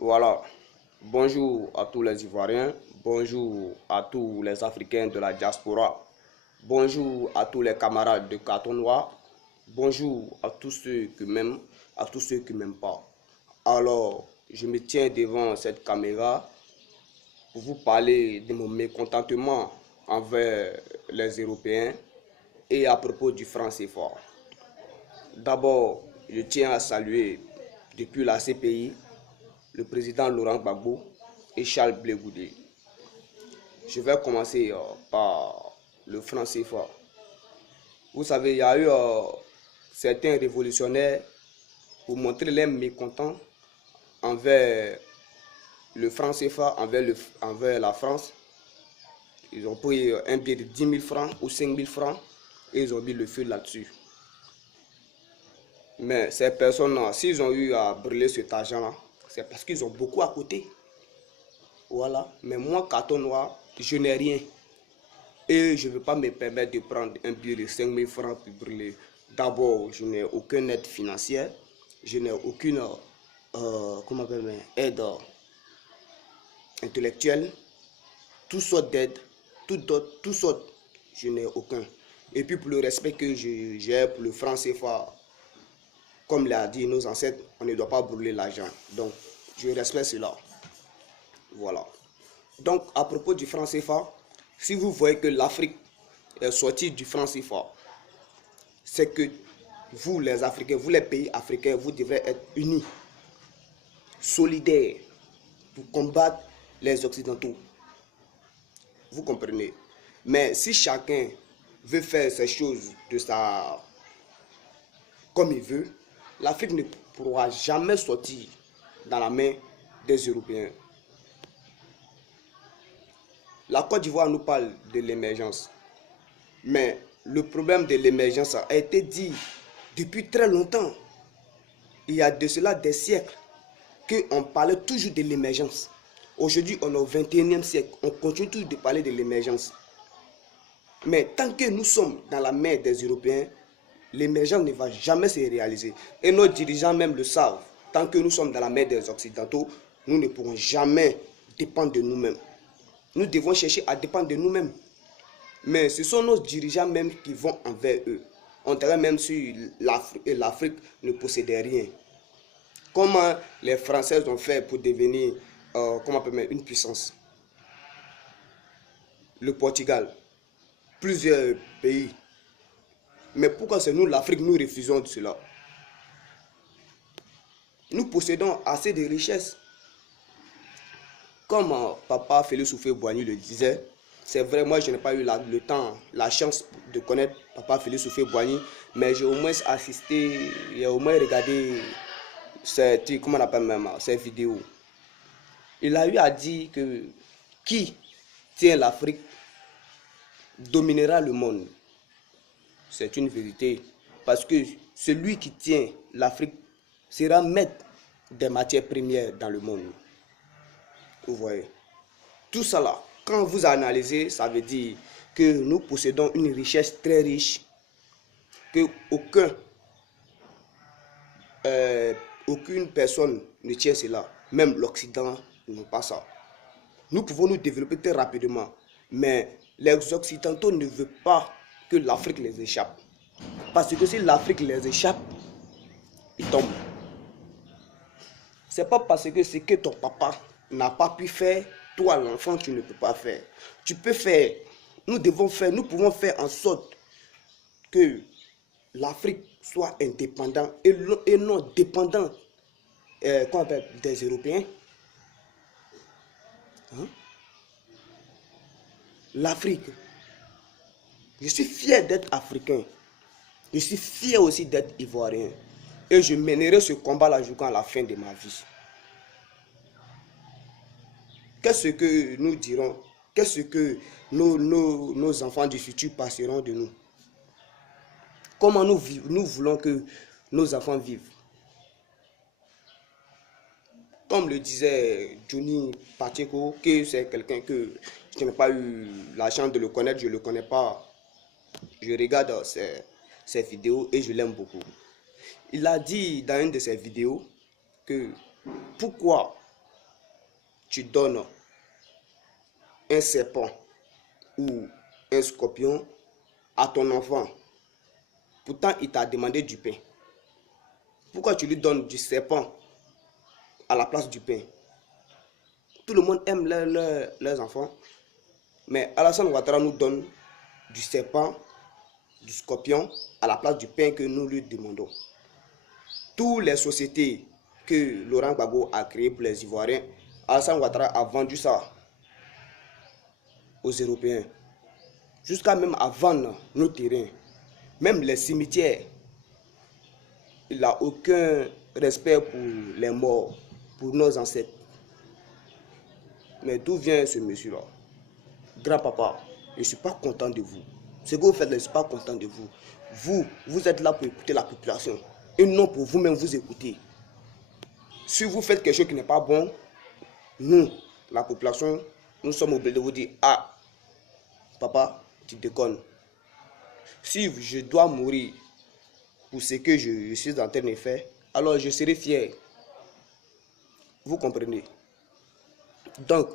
Voilà. Bonjour à tous les Ivoiriens, bonjour à tous les Africains de la diaspora, bonjour à tous les camarades de Carton Noir, bonjour à tous ceux qui m'aiment, à tous ceux qui ne m'aiment pas. Alors, je me tiens devant cette caméra pour vous parler de mon mécontentement envers les Européens et à propos du franc CFA. D'abord, je tiens à saluer depuis la CPI le président Laurent Gbagbo et Charles Blé Goudé. Je vais commencer par le franc CFA. Vous savez, il y a eu certains révolutionnaires pour montrer les mécontents envers le franc CFA, envers la France. Ils ont pris un billet de 10 000 francs ou 5 000 francs et ils ont mis le feu là-dessus. Mais ces personnes-là, s'ils ont eu à brûler cet argent-là, c'est parce qu'ils ont beaucoup à côté. Voilà. Mais moi, Carton Noir, je n'ai rien. Et je ne veux pas me permettre de prendre un billet de 5 000 francs pour brûler. D'abord, je n'ai aucune aide financière. Je n'ai aucune aide intellectuelle. Toutes sortes d'aides. Toutes sortes. Je n'ai aucun. Et puis pour le respect que j'ai pour le franc CFA, comme l'a dit nos ancêtres, on ne doit pas brûler l'argent. Donc, je respecte cela. Voilà. Donc, à propos du franc CFA, si vous voyez que l'Afrique est sortie du franc CFA, c'est que vous, les Africains, vous, les pays africains, vous devrez être unis, solidaires, pour combattre les Occidentaux. Vous comprenez? Mais si chacun veut faire ces choses comme il veut, l'Afrique ne pourra jamais sortir dans la main des Européens. La Côte d'Ivoire nous parle de l'émergence. Mais le problème de l'émergence a été dit depuis très longtemps. Il y a de cela des siècles qu'on parlait toujours de l'émergence. Aujourd'hui, on est au 21e siècle. On continue toujours de parler de l'émergence. Mais tant que nous sommes dans la main des Européens, l'émergence ne va jamais se réaliser. Et nos dirigeants même le savent. Tant que nous sommes dans la main des Occidentaux, nous ne pourrons jamais dépendre de nous-mêmes. Nous devons chercher à dépendre de nous-mêmes. Mais ce sont nos dirigeants même qui vont envers eux. On dirait même si l'Afrique ne possédait rien. Comment les Français ont fait pour devenir une puissance? Le Portugal, plusieurs pays. Mais pourquoi c'est nous, l'Afrique, nous refusons de cela? Nous possédons assez de richesses. Comme papa Félix Houphouët-Boigny le disait, c'est vrai, moi je n'ai pas eu le temps, la chance de connaître papa Félix Houphouët-Boigny, mais j'ai au moins assisté, j'ai au moins regardé ces vidéos. Il a eu à dire que qui tient l'Afrique dominera le monde. C'est une vérité. Parce que celui qui tient l'Afrique sera maître des matières premières dans le monde. Vous voyez. Tout ça là, quand vous analysez, ça veut dire que nous possédons une richesse très riche, que aucune personne ne tient cela. Même l'Occident n'a pas ça. Nous pouvons nous développer très rapidement, mais les Occidentaux ne veulent pas que l'Afrique les échappe. Parce que si l'Afrique les échappe, ils tombent. C'est pas parce que ce que ton papa n'a pas pu faire, toi l'enfant tu ne peux pas faire. Tu peux faire. Nous pouvons faire en sorte que l'Afrique soit indépendante et non dépendante des Européens. Hein? L'Afrique. Je suis fier d'être africain. Je suis fier aussi d'être ivoirien. Et je mènerai ce combat-là jusqu'à la fin de ma vie. Qu'est-ce que nous dirons? Qu'est-ce que nos enfants du futur passeront de nous? Comment nous voulons que nos enfants vivent? Comme le disait Johnny Pacheco, que c'est quelqu'un que je n'ai pas eu la chance de le connaître, je ne le connais pas. Je regarde ses vidéos et je l'aime beaucoup. Il a dit dans une de ses vidéos que pourquoi tu donnes un serpent ou un scorpion à ton enfant, pourtant il t'a demandé du pain, pourquoi tu lui donnes du serpent à la place du pain? Tout le monde aime leurs enfants, mais Alassane Ouattara nous donne du serpent, du scorpion à la place du pain que nous lui demandons. Toutes les sociétés que Laurent Gbagbo a créées pour les Ivoiriens, Alassane Ouattara a vendu ça aux Européens. Jusqu'à même à vendre nos terrains. Même les cimetières. Il n'a aucun respect pour les morts, pour nos ancêtres. Mais d'où vient ce monsieur-là? Grand-papa, je ne suis pas content de vous. Ce que vous faites, je ne suis pas content de vous. Vous êtes là pour écouter la population. Et non pour vous-même vous écouter. Si vous faites quelque chose qui n'est pas bon, nous, la population, nous sommes obligés de vous dire, ah, papa, tu déconnes. Si je dois mourir pour ce que je suis en train de faire, alors je serai fier. Vous comprenez? Donc,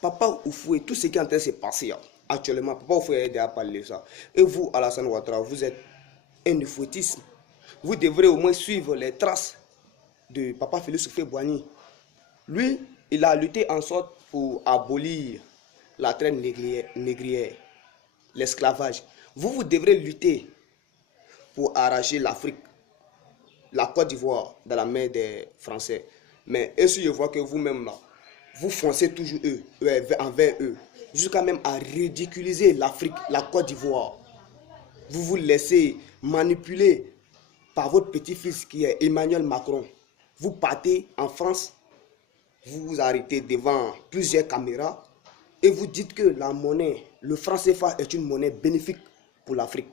Papa Oufoué, tout ce qui est en train de se passer actuellement, Papa Oufoué a aidé à parler de ça. Et vous, Alassane Ouattara, vous êtes un oufouétisme. Vous devrez au moins suivre les traces de Papa Félix Houphouët-Boigny. Lui, il a lutté en sorte pour abolir la traite négrière, l'esclavage. Vous devrez lutter pour arracher l'Afrique, la Côte d'Ivoire dans la main des Français. Mais si je vois que vous-même là, vous foncez toujours envers eux, jusqu'à même à ridiculiser l'Afrique, la Côte d'Ivoire. Vous vous laissez manipuler par votre petit-fils qui est Emmanuel Macron. Vous partez en France, vous vous arrêtez devant plusieurs caméras et vous dites que la monnaie, le franc CFA est une monnaie bénéfique pour l'Afrique,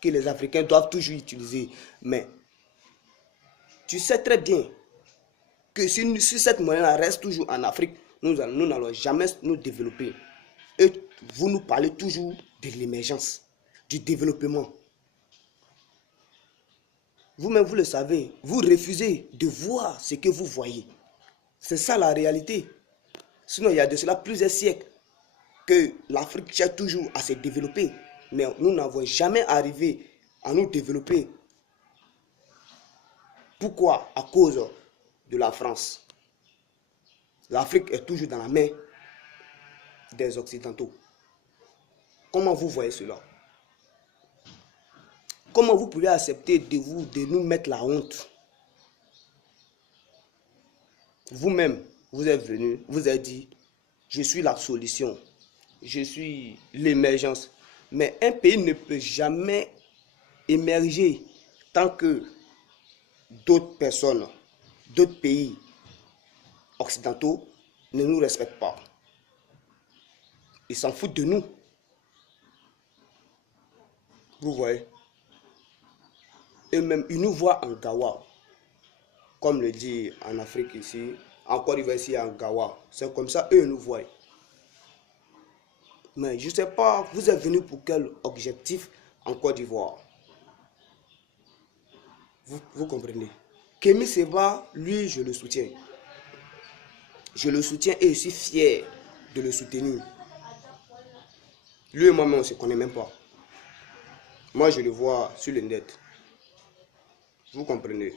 que les Africains doivent toujours utiliser. Mais tu sais très bien que si cette monnaie reste toujours en Afrique, nous n'allons jamais nous développer. Et vous nous parlez toujours de l'émergence, du développement. Vous-même, vous le savez, vous refusez de voir ce que vous voyez. C'est ça la réalité. Sinon, il y a de cela plusieurs siècles que l'Afrique cherche toujours à se développer. Mais nous n'avons jamais arrivé à nous développer. Pourquoi? À cause de la France. L'Afrique est toujours dans la main des Occidentaux. Comment vous voyez cela? Comment vous pouvez accepter de nous mettre la honte? Vous-même, vous êtes venu, vous avez dit, je suis la solution, je suis l'émergence. Mais un pays ne peut jamais émerger tant que d'autres personnes, d'autres pays occidentaux ne nous respectent pas. Ils s'en foutent de nous. Vous voyez? Et même, ils nous voient en Gawa. Comme le dit en Afrique ici, en Côte d'Ivoire ici en Gawa. C'est comme ça, eux nous voient. Mais je ne sais pas, vous êtes venu pour quel objectif en Côte d'Ivoire? Vous comprenez? Kémy Séba, lui, je le soutiens. Je le soutiens et je suis fier de le soutenir. Lui et moi-même, on ne se connaît même pas. Moi, je le vois sur le net. Vous comprenez?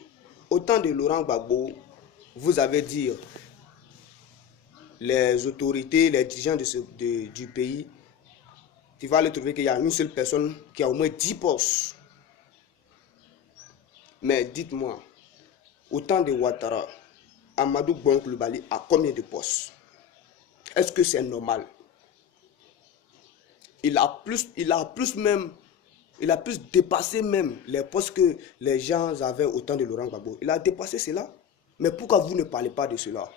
Au temps de Laurent Gbagbo, vous avez dit les autorités, les dirigeants du pays, tu vas le trouver qu'il y a une seule personne qui a au moins 10 postes. Mais dites-moi, au temps de Ouattara, Amadou Bon Coulibaly a combien de postes? Est-ce que c'est normal? Il a plus dépassé même les postes que les gens avaient au temps de Laurent Gbagbo. Il a dépassé cela. Mais pourquoi vous ne parlez pas de cela?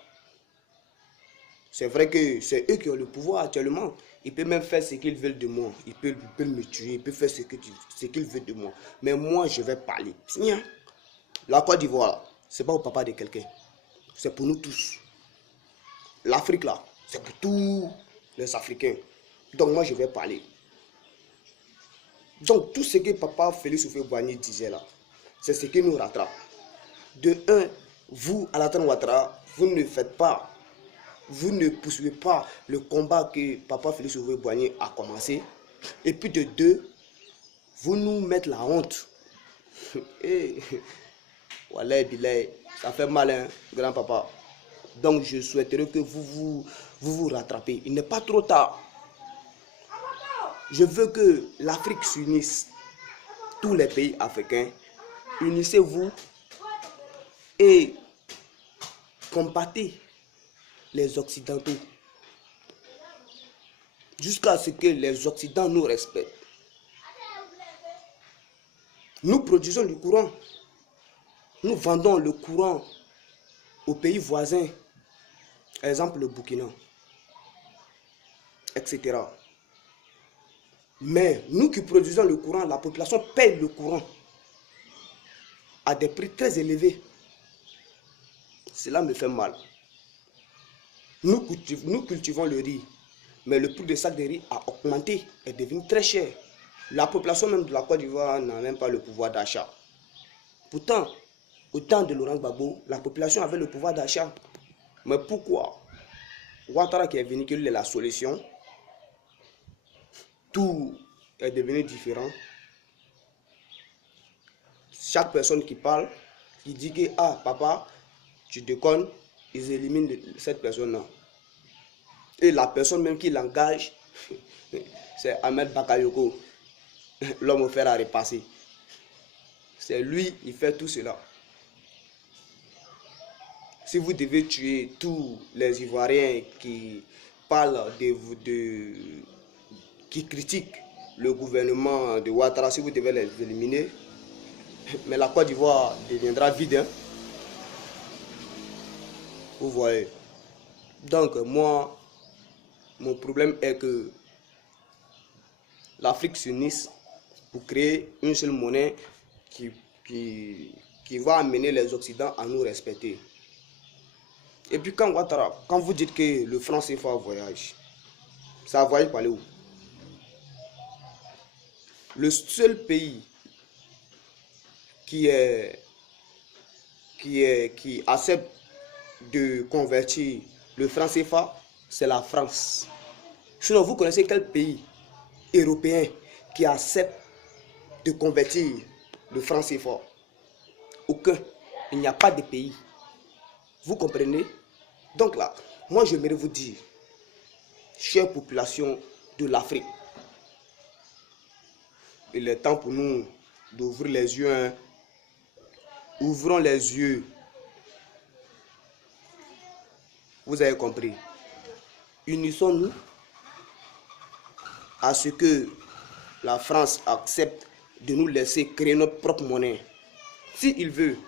C'est vrai que c'est eux qui ont le pouvoir actuellement. Ils peuvent même faire ce qu'ils veulent de moi. Ils peuvent me tuer, ils peuvent faire ce qu'ils veulent de moi. Mais moi, je vais parler. La Côte d'Ivoire, ce n'est pas au papa de quelqu'un. C'est pour nous tous. L'Afrique là, c'est pour tous les Africains. Donc moi, je vais parler. Donc tout ce que papa Félix Houphouët-Boigny disait là, c'est ce qui nous rattrape. De un, vous, Alassane Ouattara, vous ne faites pas, vous ne poursuivez pas le combat que Papa Félix Houphouët-Boigny a commencé. Et puis de deux, vous nous mettez la honte. Et voilà, ça fait mal, hein, grand-papa. Donc je souhaiterais que vous rattrapez. Il n'est pas trop tard. Je veux que l'Afrique s'unisse. Tous les pays africains, unissez-vous et combattez les Occidentaux. Jusqu'à ce que les Occidentaux nous respectent. Nous produisons du courant. Nous vendons le courant aux pays voisins. Exemple le Burkina. Etc. Mais nous qui produisons le courant, la population paye le courant à des prix très élevés. Cela me fait mal. Nous cultivons le riz, mais le prix de sac de riz a augmenté, est devenu très cher. La population même de la Côte d'Ivoire n'a même pas le pouvoir d'achat. Pourtant, au temps de Laurent Gbagbo, la population avait le pouvoir d'achat. Mais pourquoi Ouattara qui est venu, qu'il est la solution, tout est devenu différent. Chaque personne qui parle, qui dit que ah papa, tu déconnes, ils éliminent cette personne-là. Et la personne même qui l'engage, c'est Ahmed Bakayoko, l'homme offert à repasser. C'est lui, il fait tout cela. Si vous devez tuer tous les Ivoiriens qui parlent qui critiquent le gouvernement de Ouattara, si vous devez les éliminer, mais la Côte d'Ivoire deviendra vide. Hein? Vous voyez. Donc moi, mon problème est que l'Afrique s'unisse pour créer une seule monnaie qui va amener les Occidentaux à nous respecter. Et puis quand Ouattara, quand vous dites que le franc CFA voyage, ça voyage par où? Le seul pays qui accepte de convertir le franc CFA, c'est la France. Sinon, vous connaissez quel pays européen qui accepte de convertir le franc CFA? Aucun. Il n'y a pas de pays. Vous comprenez? Donc là, moi j'aimerais vous dire, chère population de l'Afrique, il est temps pour nous d'ouvrir les yeux. Hein. Ouvrons les yeux. Vous avez compris. Unissons-nous à ce que la France accepte de nous laisser créer notre propre monnaie. S'il veut,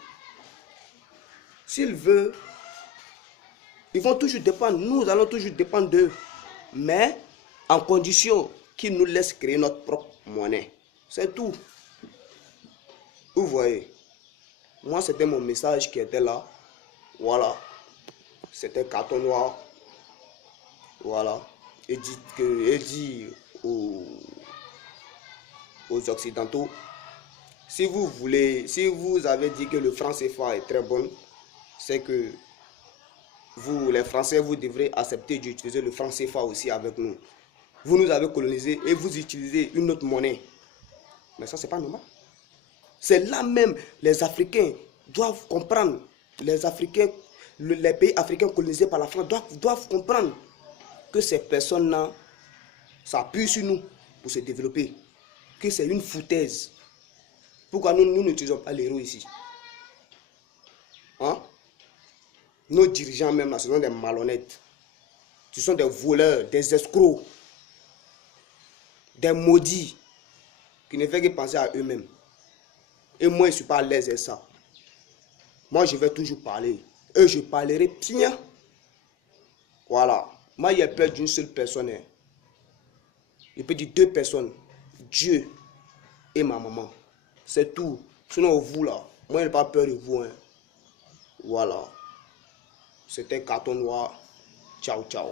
ils vont toujours dépendre, nous allons toujours dépendre d'eux, mais en condition qu'ils nous laissent créer notre propre monnaie. C'est tout. Vous voyez, moi c'était mon message qui était là. Voilà, c'était carton noir. Voilà, et dit aux Occidentaux, si vous avez dit que le franc CFA est très bon, c'est que vous, les Français, vous devrez accepter d'utiliser le franc CFA aussi avec nous. Vous nous avez colonisé et vous utilisez une autre monnaie. Mais ça, c'est pas normal. C'est là même, les Africains doivent comprendre. Les Africains, les pays africains colonisés par la France doivent comprendre que ces personnes-là s'appuient sur nous pour se développer. Que c'est une foutaise. Pourquoi nous n'utilisons pas l'euro ici? Hein? Nos dirigeants même là, ce sont des malhonnêtes. Ce sont des voleurs, des escrocs, des maudits qui ne font que penser à eux-mêmes. Et moi, je ne suis pas à l'aise avec ça. Moi, je vais toujours parler. Et je parlerai bien. Voilà. Moi, il y a peur d'une seule personne. Je peux dire deux personnes. Dieu et ma maman. C'est tout. Sinon, vous là, moi, je n'ai pas peur de vous. Hein. Voilà. C'était Carton Noir. Ciao, ciao.